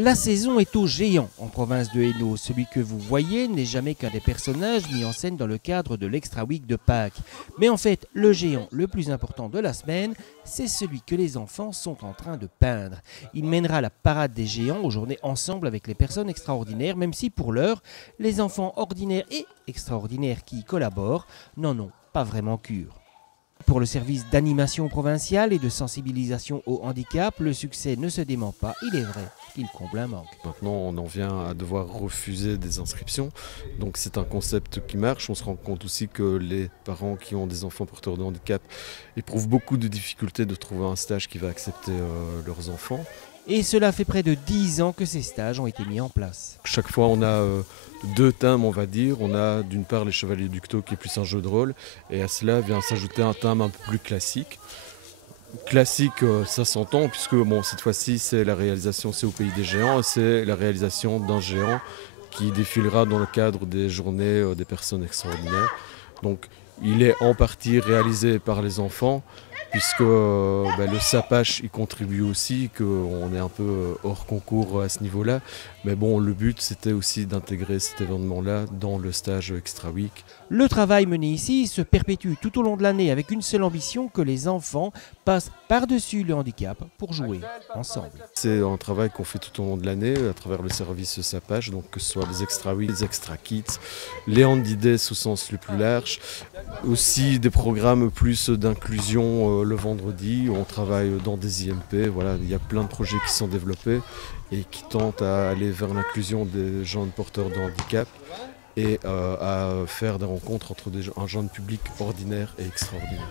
La saison est au géant en province de Hainaut. Celui que vous voyez n'est jamais qu'un des personnages mis en scène dans le cadre de l'Extra Week de Pâques. Mais en fait, le géant le plus important de la semaine, c'est celui que les enfants sont en train de peindre. Il mènera la parade des géants aux journées ensemble avec les personnes extraordinaires, même si pour l'heure, les enfants ordinaires et extraordinaires qui y collaborent n'en ont pas vraiment cure. Pour le service d'animation provinciale et de sensibilisation au handicap, le succès ne se dément pas, il est vrai qu'il comble un manque. Maintenant, on en vient à devoir refuser des inscriptions, donc c'est un concept qui marche. On se rend compte aussi que les parents qui ont des enfants porteurs de handicap éprouvent beaucoup de difficultés de trouver un stage qui va accepter leurs enfants. Et cela fait près de 10 ans que ces stages ont été mis en place. Chaque fois, on a deux thèmes, on va dire. On a d'une part les Chevaliers du Cteau qui est plus un jeu de rôle, et à cela vient s'ajouter un thème un peu plus classique. Classique, ça s'entend, puisque bon, cette fois-ci, c'est la réalisation, c'est au Pays des Géants, et c'est la réalisation d'un géant qui défilera dans le cadre des journées des personnes extraordinaires. Donc, il est en partie réalisé par les enfants, puisque le sapage y contribue aussi, qu'on est un peu hors concours à ce niveau-là. Mais bon, le but, c'était aussi d'intégrer cet événement-là dans le stage Extra Week. Le travail mené ici se perpétue tout au long de l'année avec une seule ambition, que les enfants passent par-dessus le handicap pour jouer ensemble. C'est un travail qu'on fait tout au long de l'année à travers le service sapage, donc que ce soit les Extra Week, les Extra Kids, les Handidays au sens le plus large. Aussi des programmes plus d'inclusion le vendredi, on travaille dans des IMP, voilà, il y a plein de projets qui sont développés et qui tentent à aller vers l'inclusion des jeunes porteurs de handicap et à faire des rencontres entre un jeune public ordinaire et extraordinaire.